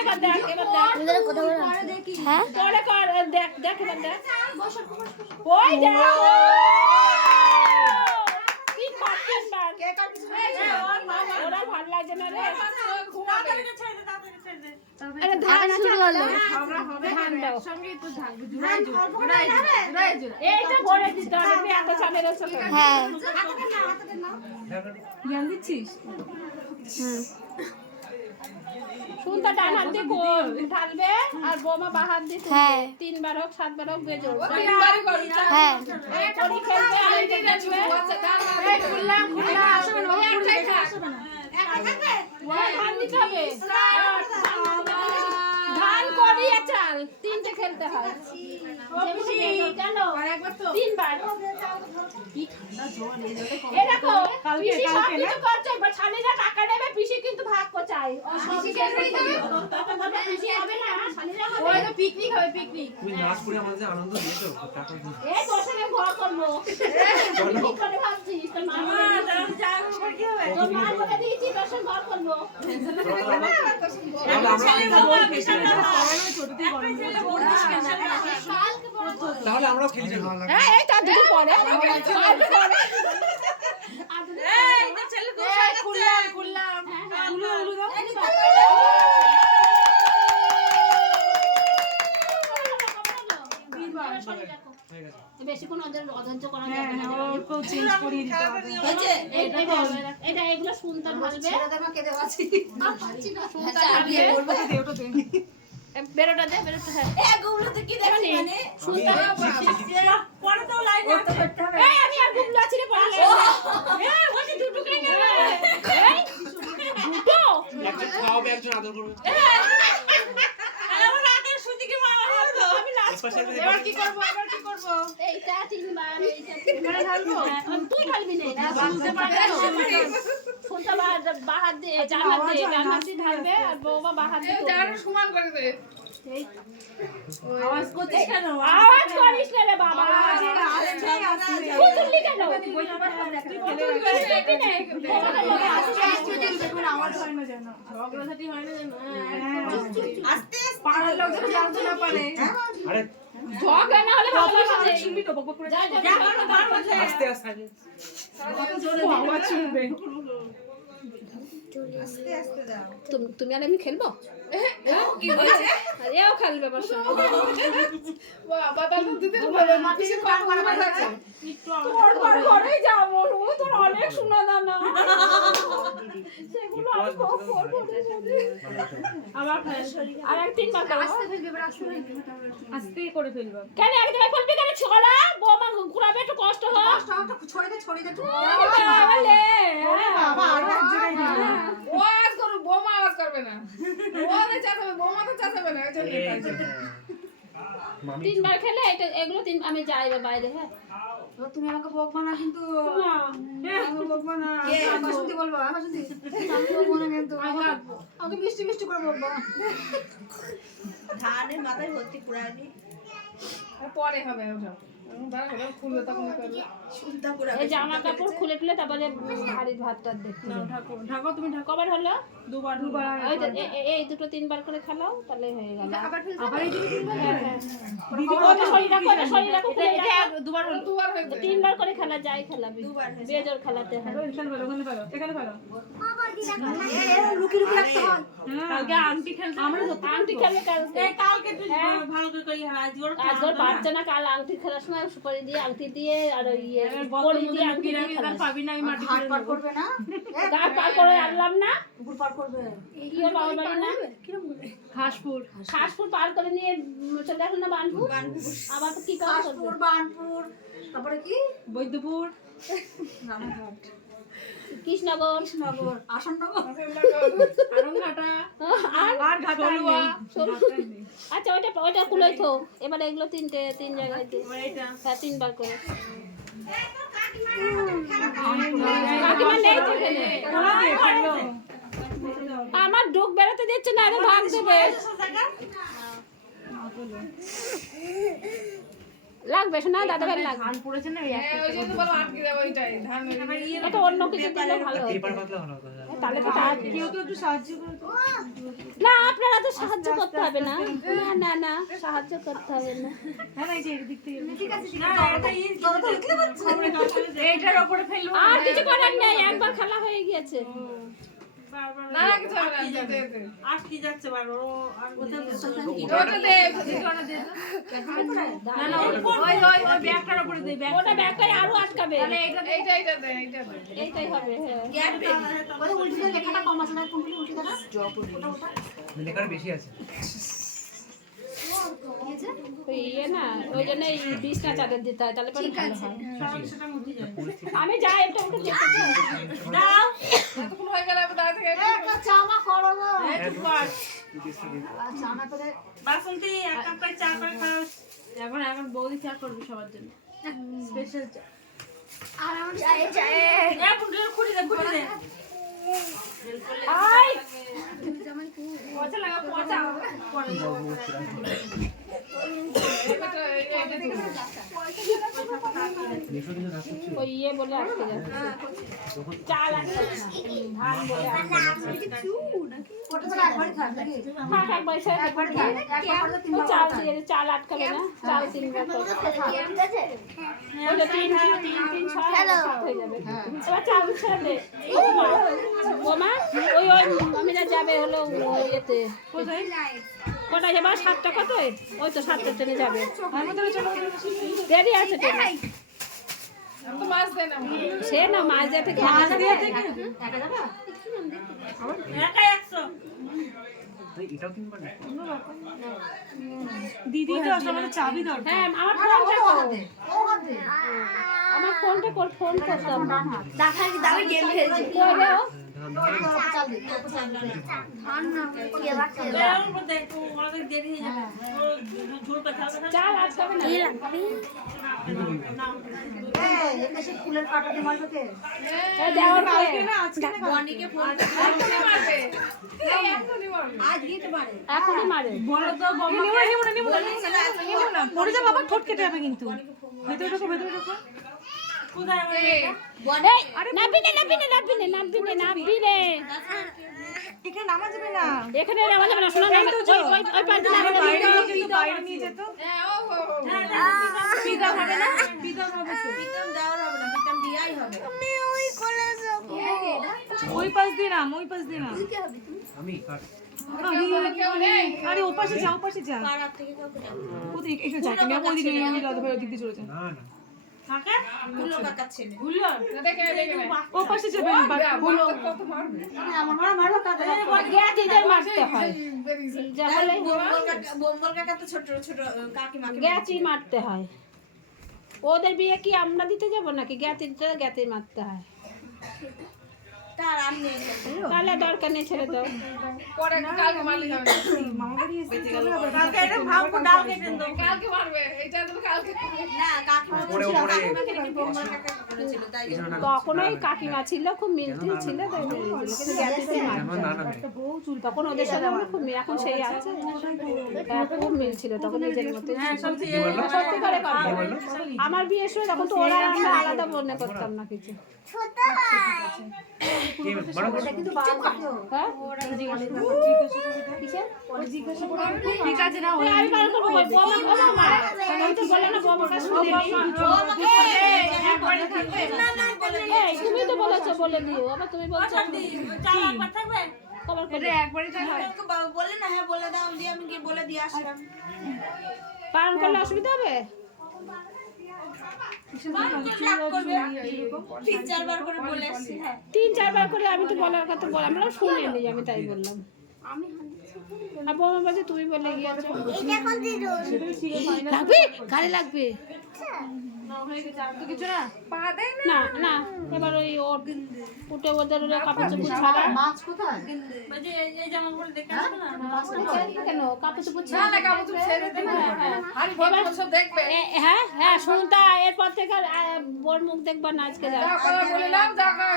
এবার দেখ হ্যাঁ পরে কর দেখ এবার দেখ ওই দেখ তিন বার কে কার পিছনে ওরা ভালো লাগে না রে আরে ধান শুরু হলো আমরা হবে ধান দাও সঙ্গে তো ধান জুড়াই এইটা ভরে দিতে হবে এত চালের সাথে হ্যাঁ জ্ঞান দিচ্ছিস শুনতা ডান হাত দিয়ে ঢালবে আর বোমা বাঁ হাত দিয়ে তুলবে তিনবার হোক সাতবার হোক বেজো তিনবারই করো হ্যাঁ এই কোনি খেলবে আর এই খেলবে এই খুললাম আসবে না ওই ধান দিতে হবে ধান করি চাল তিনটে খেলতে হয় জানো তিনবার কি ঠান্ডা জল এই দেখো পিসি সব কিছু করছে ছানিরা টাকা নেবে পিসি কিন্তু ভাগ কো চাই পিসি কে দেবে তখন বলবে পিসি হবে না ছানিরা হবে ওই তো পিকনিক হবে পিকনিক তুমি নাচ করে আমাদের আনন্দ দিয়েছো টাকা দিয়ে এই বসে ঘর করব চলো করে ভাবছিস তো মা যাও উপর কি হবে তো মা বলে দিয়েছি বসে ঘর করব তাহলে আমরাও খেলি যাবো হ্যাঁ এই তার দুটো পরে এই তো চলে কুললাম উলু দাও বেশি কোন অধৈর্য করা যাবে না ওকে চেঞ্জ করিয়ে দিতে হবে এটা এগুলো শুনতে ভালবে ছেড়ে দেবা কেটে বাঁচি শুনতে ভালবে বলবো দে ওটা দে বেরোটা দে বেরোটা হ্যাঁ এ গুবলুতে কি দেখছিস মানে শুনতে পরে তো লাইন করতে হবে এই আমি আর গুবলু আছি রে পরে এই ওকে দুটো খাই না এই দুটো একজন খাওয়াবে একজন আদর করবে আমার আগে সুদিকে মারা হলো আমি লাস্ট এবার কি করব এইটা তিনবার এইটা তিনবার ঢালবো তুই ঢালবি না শুনতে পারবে শুনতে বাহাত দে জানাত দে জানাত দিয়ে ঢালবে আর বৌমা বাহাত দিয়ে জানা সমান করে দে আওয়াজ করছিস কেন আওয়াজ করিস না রে বাবা আস্তে তুললি কেন আওয়াজ হয় না জানো ঝগড়াঝাটি হয় না জানো আস্তে পাড়ার লোক যেন জানতে না পারে আরে ঝগড়া না হলে ভালো লাগে শুনবি তো বকবক করে যা আস্তে আস্তে কত জোরে আওয়াজ শুনবে আস্তে আস্তে যাও তুমি আর আমি খেলবো কি বলছে আরে ও খেলবে আমার সঙ্গে বাবা দাদু দিদি বলে মাটিতে কাট মারা যাচ্ছে তোর ঘরেই যাব ও তোর অনেক শোনা দানা সেগুলো আর করব আমার আর এক তিনবার আস্তে ফেলবে আস্তে করে ফেলবে কেন একদম ফেলবি কেন ছড়া বৌমা ঘুরাবে একটু কষ্ট হয় ছড়ে দে বলে বাবা আর এক জায়গায় আওয়াজ করো বৌমা আওয়াজ করবে না ওরে চাচাবে বৌমা তো চাচাবে না তিনবার খেলে এটা এগুলো তিন আমি যাই বাইরে হ্যাঁ তুমি আমাকে বকবা না কিন্তু আমাকে বকবা না আমার শুনতে বলবো আমার শুনতে আমি বকবো না কিন্তু আমাকে মিষ্টি মিষ্টি করে বলবো ধানের মাথায় ভর্তি কুড়ানি পরে হবে ওটা খুলবে তখন এই জামা কাপড় খুলে তুলে তারপরে ভারী ভাতটা দেখো ঢাকো তুমি ঢাকো আবার হলো দুবার এই দুটো তিনবার করে খেলাও তাহলে হয়ে গেল আবার এই দুটো তিনবার দিদি ওটা শরীর রাখো এটা দুবার হলো তিনবার করে খেলা যায় খেলাবি বেজোর খেলাতে হয় এখানে ফেলো আবার কি রাখো লুকি রাখতে হয় কালকে আংটি খেলতে আমরা আংটি খেলে কালকে তুই ভালো করে কই আজ ওর বাচ্চা না কাল আংটি খেলার সময় সুপারি দিয়ে আংটি দিয়ে আর ইয়ে বড়ি দিয়ে আংটি দিয়ে খেলা পাবি না আমি মাটি পার করবে না গাছ পার করে আনলাম না উপর পার করবে কি বাবা বলে না ঘাসপুর পার করে নিয়ে চলে আসলো না বানপুর আবার তো কি ঘাসপুর বানপুর তারপরে কি বৈদ্যপুর রানাঘাট কৃষ্ণনগর আসননগর আরংঘাটা আর ঘাটা আচ্ছা ওইটা কুলাই তো এবারে এগুলো তিন জায়গায় হ্যাঁ তিনবার করে কাকিমা নেই তো আমার ডোক বেরোতে দিচ্ছে না আরে ভাগ দেবে লাগবে শোনা দাদা ভাই লাগবে ধান পড়েছে না ওই জন্য বলো আটকে দাও ওইটাই ধান এটা অন্য কিছু দিলে ভালো পেপার পাতলা ভালো তাহলে তো কেউ একটু সাহায্য করো না আপনারা তো সাহায্য করতে হবে না, না না না সাহায্য করতে হবে না। এইটার উপরে ফেলবো আর কিছু করার নেই, একবার খেলা হয়ে গিয়েছে। না কিছু হবে না, দে দে আটকে যাচ্ছে বার ও আর ওটা দে না না ওই ব্যাগটার উপরে দে, ব্যাগ ওটা ব্যাগটাই আরো আটকাবে, তাহলে এইটা দে এইটা দে এইটাই হবে। হ্যাঁ লেখার বেশি আছে। ওই ইয়ে না, ওই জন্য এই বিছনা চাদর দিতে হয়, তাহলে পরে ভালো হয়। সেটা মুছে যায়। আমি যাই, এটা ওকে দেখতে চাই। দাও এতক্ষণ হয়ে গেল আমি দাঁড়া থেকে বাসন্তী এক কাপ করে চা করে খাও। এখন এখন বৌদি চা করবি সবার জন্য স্পেশাল চা। আর আমার চায়ে এখন খুঁড়ি দে আই পচা লাগা পচা পরে ওই ইয়ে বলে আটকে যাচ্ছে, চাল আটকে যাচ্ছে, ধান বলে আটকে যাচ্ছে। থাক এক পয়সা চাল দিয়ে দে, চাল আটকাবে না, চাল 3 বার করে। ওটা 3 3 6 7 হয়ে যাবে। এবার চাল ছেড়ে দে। ওমা ওই আমি না যাবে হলো ইয়েতে, কোথায় যাবে? 7টা কত? ওই তো 7টা ট্রেনে যাবে, দেরি আছে ট্রেনে। তো মাছ দে না সে না মাছ যেতে একা 100 এটাও কিনবা না? দিদি তো আমাদের চাবি দরকার। হ্যাঁ আমার ফোনটা করো, আমার ফোনটা কর, ফোন করতাম দামি গেম খেলছে করে ও আমাদের দেরি হয়ে যাবে ঝোল কথা হবে না। চাল আটকাবে না। এই দেওয়ার পরে বনিকে ফোন মারবে এই এখনই মারবে এখনই মারে। বলো তো পড়ে যাবে আবার ঠোঁট কেটে যাবে কিন্তু। ভেতরে ঢোকো কোথায় আমার মেয়েটা? এই নাবি নে নাবি নে নাবি নে নাবি নে নাবি নে, এখানে নামা যাবে না। এখানে নামা যাবে না, শোনো না, ওই পাশে নামা যাবে না। কিন্তু বাইরে নিয়ে যেত। হ্যাঁ ও হো পিতা হবে না? পিতা হবে তো। পিতম দেওয়ার হবে না পিতম দিয়াই হবে ওই পাশ দিয়ে নাম, ওই পাশ দিয়ে নাম। আমি কাট। কেউ নেই আরে ও পাশে যাও, পাশে যা। পাড়ার থেকে কাউকে যাবে ওদিকে এখানে যাই তুমি ওদিকে দাদা ভাই ওদিকে চলে যান। না না। থাকে ভুলো কাকার ছেলে ভুলো দেখে দেখে ও পাশে যাবে না বলো কত মারবে গ্যাতিদের মারতে হয়, যা বলে বোম্বল কাকা তো ছোট ছোট কাকিমাকে গ্যাতি মারতে হয়। ওদের বিয়ে কি আমরা দিতে যাব নাকি? গ্যাতি মারতে হয়, তার আর নেই তাহলে দরকার নেই, ছেড়ে দাও। পরে কালকে মারলে হবে মামা বাড়ি এসে চলে যাবে। কালকে এটা ভাব ডাল কেটে দাও। কালকে মারবে এটা তো কালকে না কাকিমা ওপরে ওপরে বোম্বল কাকা করেছিল তাই জন্য তখনই কাকিমা ছিল, খুব মিলটিল ছিল, তাই মেরেছিল, কিন্তু গ্যাতিতে মারতে না হয়। না। তখন ওদের সাথে আমরা খুব এখন সেই আছে, হ্যাঁ, খুব মিল ছিল তখন, নিজের মতো সত্যি করে কথা। আমার বিয়ের সময় তখন তো ওরা আর আমরা আলাদা মনে করতাম না কিছু। কি বড় হ্যাঁ কিসের? ঠিক আছে না ওই আমি কারণ করবো, বোমা মারে, আমি তো বলে না বোমা কাজ শুনে নি। এই তুমি তো বলেছো বলে দিও, আবার তুমি বলছো খবর করে একবারই তো হয় বলে না হ্যাঁ বলে দাও দিয়ে আমি গিয়ে বলে দিয়ে আসলাম পালন করলে অসুবিধা হবে? 3-4 বার করে বলে আসছি হ্যাঁ 3-4 বার করে আমি তো বলার কথা বল, আমরা শুনিনি, আমি তাই বললাম। আর বোমা বলছে তুমি বলে গিয়েছো, লাগবে গাড়ি লাগবে পা দেয় না না। এবার ওই ওর উঠে ওদের ওরা কাপড় চোপড় ছাড়া কেন কাপড় চোপড় না ছাড়া না কাবু তুমি ছেড়ে দে আর ফোন সব দেখবে হ্যাঁ হ্যাঁ শুনতা, এরপর থেকে বোর মুখ দেখবা না আজকে যাও। যা করা বলে নাও যা করা